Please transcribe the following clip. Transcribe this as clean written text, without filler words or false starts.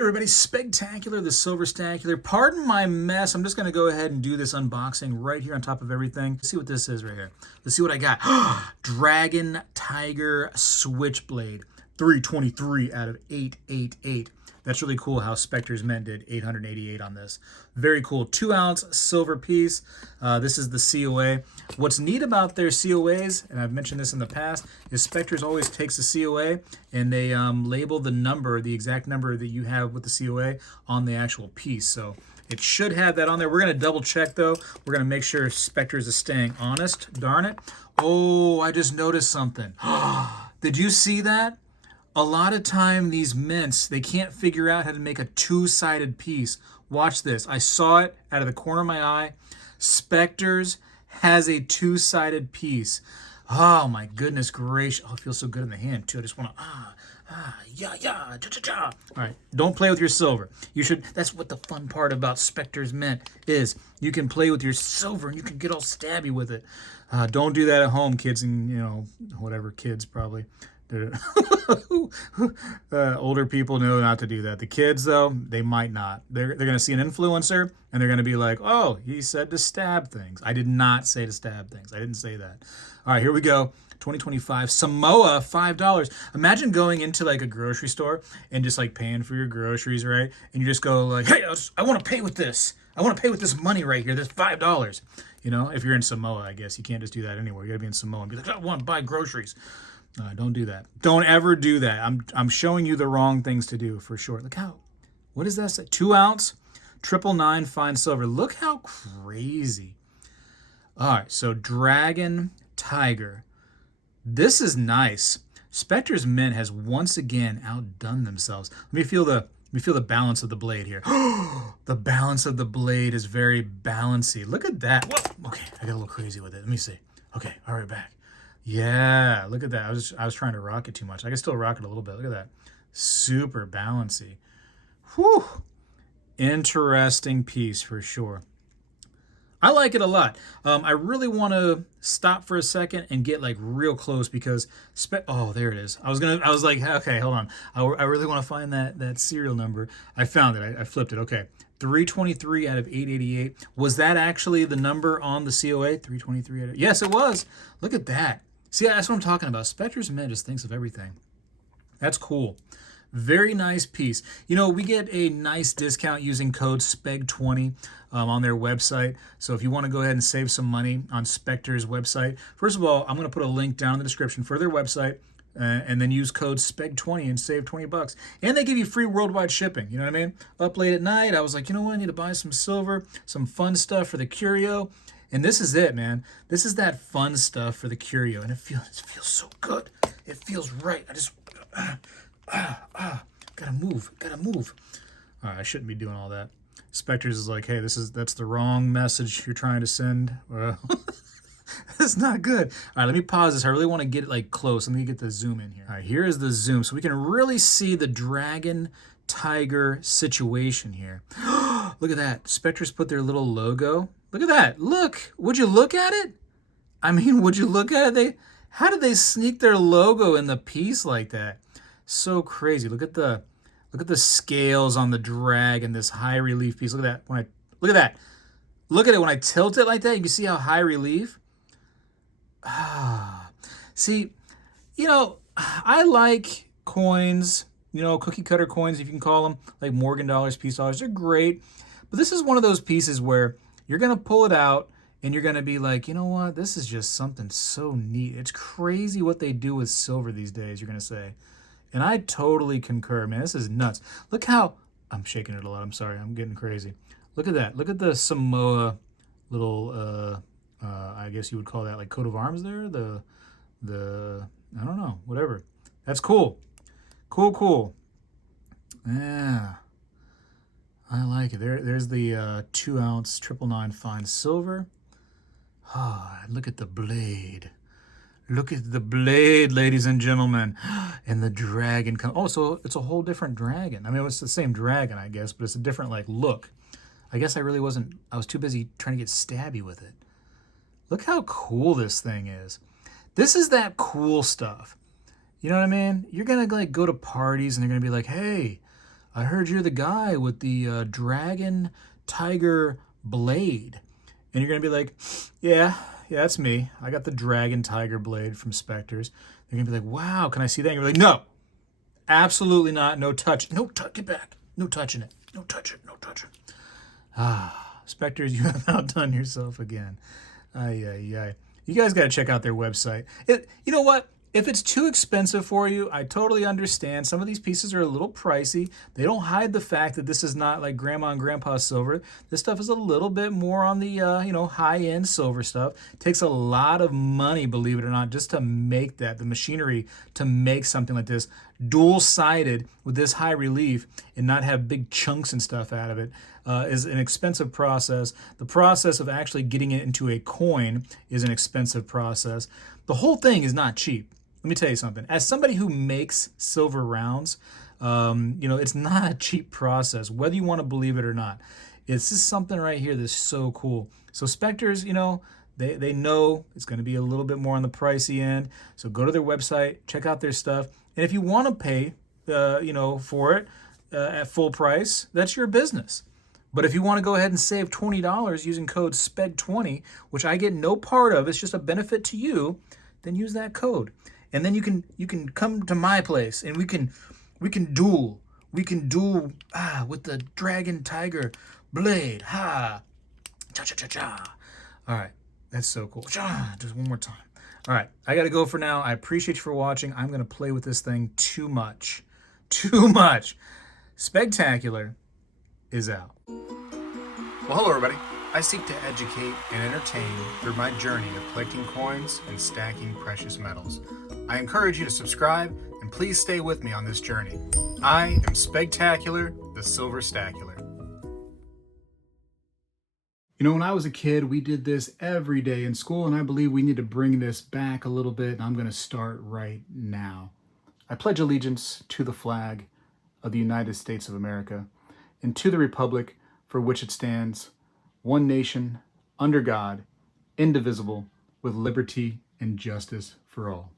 Everybody, Spegtacular, the Silver Stacular. Pardon my mess. I'm just going to go ahead and do this unboxing right here on top of everything. Let's see what this is right here. Let's see what I got. Dragon Tiger Switchblade. 323 out of 888. That's really cool how Spectre's Men did 888 on this. Very cool. 2-ounce silver piece. This is the COA. What's neat about their COAs, and I've mentioned this in the past, is Spectre's always takes a COA and they label the number, the exact number that you have with the COA on the actual piece. So it should have that on there. We're going to double check though. We're going to make sure Spectre's is staying honest. Darn it. Oh, I just noticed something. Did you see that? A lot of time these mints, they can't figure out how to make a two-sided piece. Watch this. I saw it out of the corner of my eye. Spectre's has a two-sided piece. Oh my goodness gracious. Oh, it feels so good in the hand too. I just want to, yeah, cha, cha, cha. All right, don't play with your silver. You should, that's what the fun part about Spectre's Mint is. You can play with your silver and you can get all stabby with it. Don't do that at home, kids, and whatever kids probably. Older people know not to do that. The kids, though, they might not. They're going to see an influencer, and they're going to be like, oh, he said to stab things. I did not say to stab things. I didn't say that. All right, here we go. 2025 Samoa, $5. Imagine going into like a grocery store and just like paying for your groceries, right? And you just go like, hey, I want to pay with this. I want to pay with this money right here. This $5. If you're in Samoa, I guess you can't just do that anywhere. You got to be in Samoa and be like, I want to buy groceries. Don't do that. Don't ever do that. I'm showing you the wrong things to do for sure. Look how, what does that say? 2-ounce, 999 fine silver. Look how crazy. All right, so Dragon Tiger. This is nice. Spectre's Mint has once again outdone themselves. Let me feel the balance of the blade here. The balance of the blade is very balancy. Look at that. Whoa. Okay, I got a little crazy with it. Let me see. Okay, all right, back. Yeah, look at that. I was trying to rock it too much. I can still rock it a little bit. Look at that. Super balancy. Whew. Interesting piece for sure. I like it a lot. I really want to stop for a second and get like real close because oh, there it is. I was like, okay, hold on. I really want to find that serial number. I found it. I flipped it. Okay. 323 out of 888. Was that actually the number on the COA? 323 out of, yes, it was. Look at that. See, that's what I'm talking about. Spectre's Mint just thinks of everything. That's cool. Very nice piece. We get a nice discount using code SPEG20 on their website. So if you want to go ahead and save some money on Spectre's website, first of all, I'm going to put a link down in the description for their website. And then use code SPEG20 and save $20. And they give you free worldwide shipping. You know what I mean? Up late at night, I was like, you know what? I need to buy some silver, some fun stuff for the curio. And this is it, man. This is that fun stuff for the curio. And it feels so good. It feels right. I just, gotta move. All right, I shouldn't be doing all that. Spectre's is like, hey, that's the wrong message you're trying to send. That's not good. All right, let me pause this. I really want to get it like close. Let me get the zoom in here. All right, here is the zoom. So we can really see the Dragon Tiger situation here. Look at that. Spectre's put their little logo. Look at that. Look. Would you look at it? I mean, would you look at it? How did they sneak their logo in the piece like that? So crazy. Look at the scales on the dragon, this high relief piece. Look at that. Look at that. Look at it when I tilt it like that. You can see how high relief. See, I like coins, cookie cutter coins, if you can call them, like Morgan dollars, peace dollars. They're great. But this is one of those pieces where you're going to pull it out and you're going to be like, you know what? This is just something so neat. It's crazy what they do with silver these days, you're going to say. And I totally concur, man. This is nuts. Look how, I'm shaking it a lot. I'm sorry. I'm getting crazy. Look at that. Look at the Samoa little, I guess you would call that like coat of arms there. I don't know, whatever. That's cool. Cool. Yeah. I like it. There's the 2-ounce 999 fine silver. Look at the blade. Look at the blade, ladies and gentlemen. And the dragon. Oh, so it's a whole different dragon. I mean, it's the same dragon, I guess, but it's a different like look. I guess I was too busy trying to get stabby with it. Look how cool this thing is. This is that cool stuff. You know what I mean? You're going to like go to parties and they're going to be like, hey, I heard you're the guy with the dragon tiger blade. And you're going to be like, yeah, that's me. I got the dragon tiger blade from Spectres. They're going to be like, wow, can I see that? And you're like, no, absolutely not. No touch. No touch. Get back. No touching it. No touch it. No touch it. Spectres, you have outdone yourself again. Ay, ay, ay. You guys got to check out their website. You know what? If it's too expensive for you, I totally understand. Some of these pieces are a little pricey. They don't hide the fact that this is not like grandma and grandpa's silver. This stuff is a little bit more on the high-end silver stuff. It takes a lot of money, believe it or not, just to make that, the machinery to make something like this dual-sided with this high relief and not have big chunks and stuff out of it. Is an expensive process. The process of actually getting it into a coin is an expensive process. The whole thing is not cheap. Let me tell you something. As somebody who makes silver rounds, it's not a cheap process, whether you want to believe it or not. It's just something right here that's so cool. So Spectres, they know it's going to be a little bit more on the pricey end. So go to their website, check out their stuff. And if you want to pay, for it at full price, that's your business. But if you want to go ahead and save $20 using code SPEG20, which I get no part of, it's just a benefit to you, then use that code. And then you can come to my place and we can duel. We can duel with the dragon tiger blade. Ha. Cha cha cha cha. All right. That's so cool. Cha. Just one more time. All right. I got to go for now. I appreciate you for watching. I'm going to play with this thing too much. Too much. Spegtacular is out. Well, hello everybody. I seek to educate and entertain through my journey of collecting coins and stacking precious metals. I encourage you to subscribe and please stay with me on this journey. I am Spegtacular, the Silver Stacular. When I was a kid, we did this every day in school, and I believe we need to bring this back a little bit, and I'm going to start right now. I pledge allegiance to the flag of the United States of America and to the republic for which it stands, one nation, under God, indivisible, with liberty and justice for all.